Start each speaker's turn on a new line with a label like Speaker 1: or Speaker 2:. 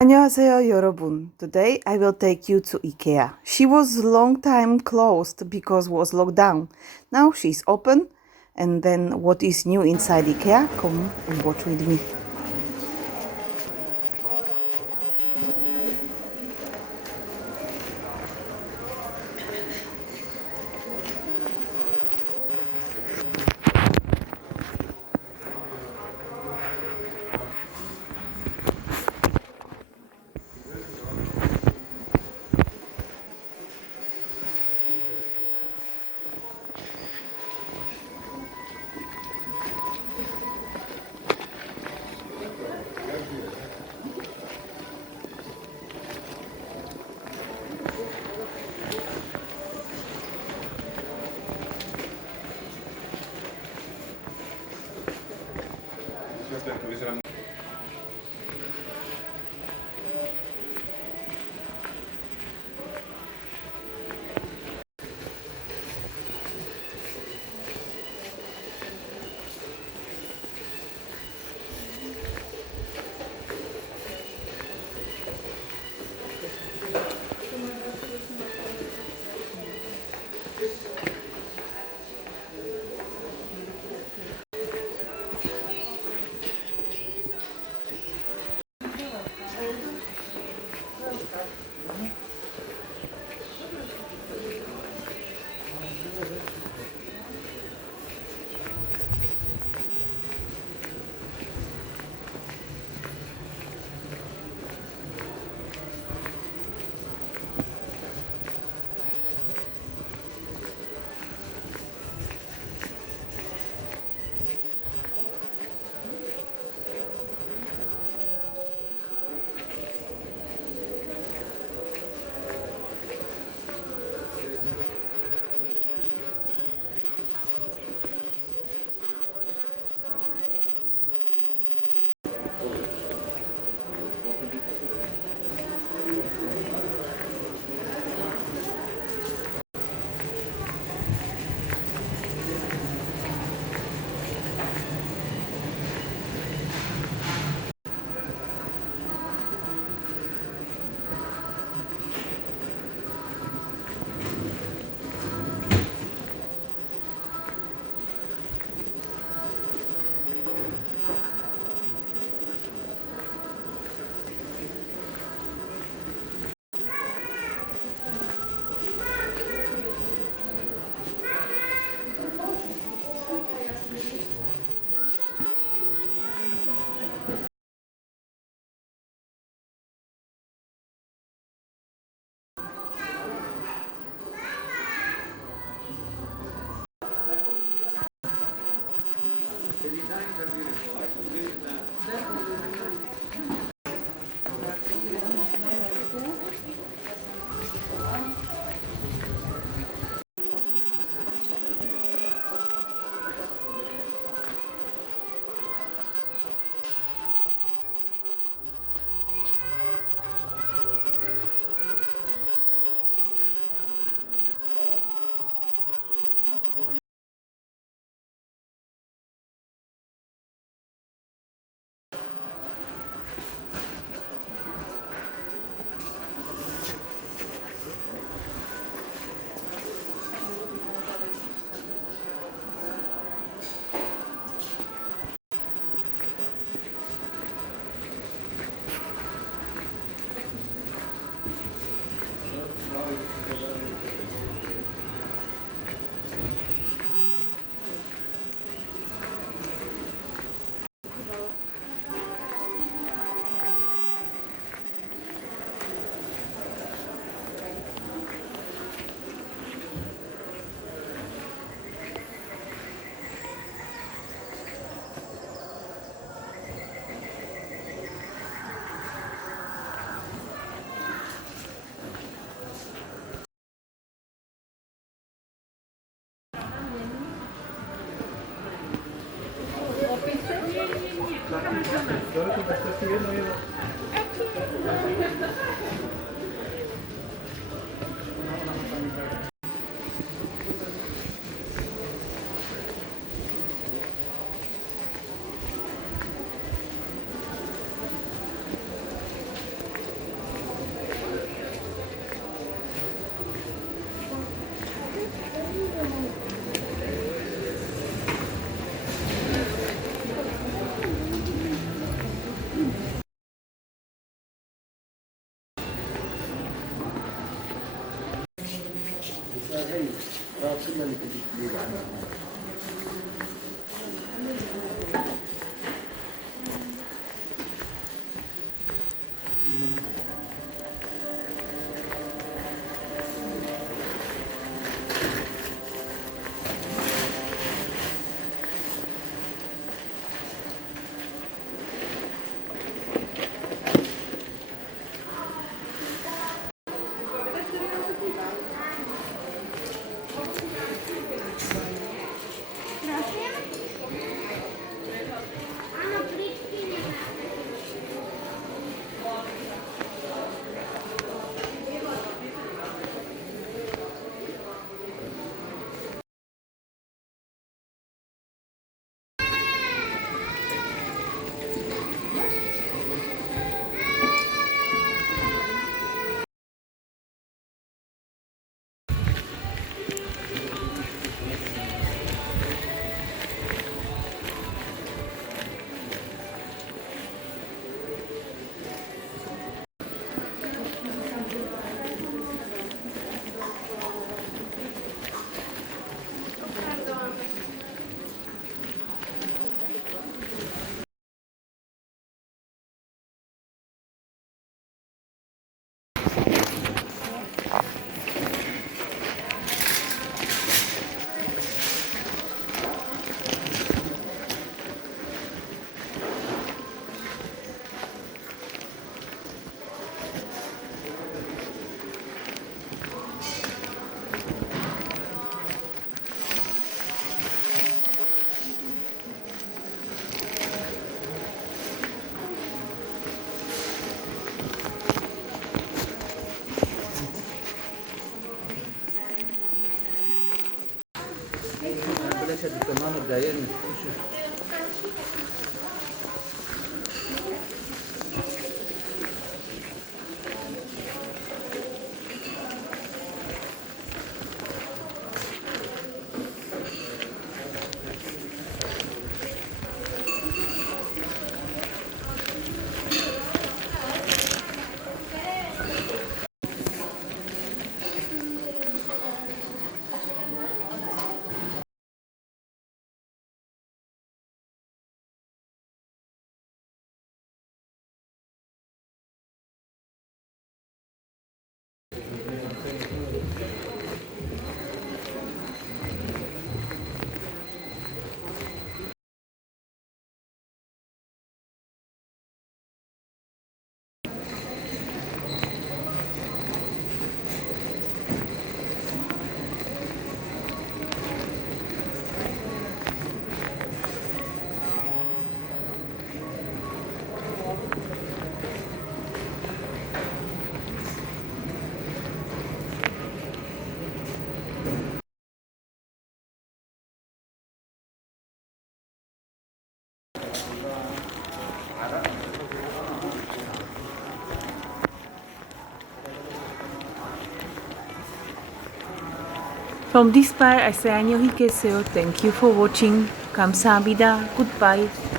Speaker 1: 안녕하세요, 여러분. Today I will take you to IKEA. She was long time closed because was locked down. Now she's open. And then what is new inside IKEA? Come and watch with me.
Speaker 2: شيء لا قيمة لتجديد عنه Là From this part, I say Annyeonghi Keseo. Thank you for watching. Kamsahamnida. Goodbye.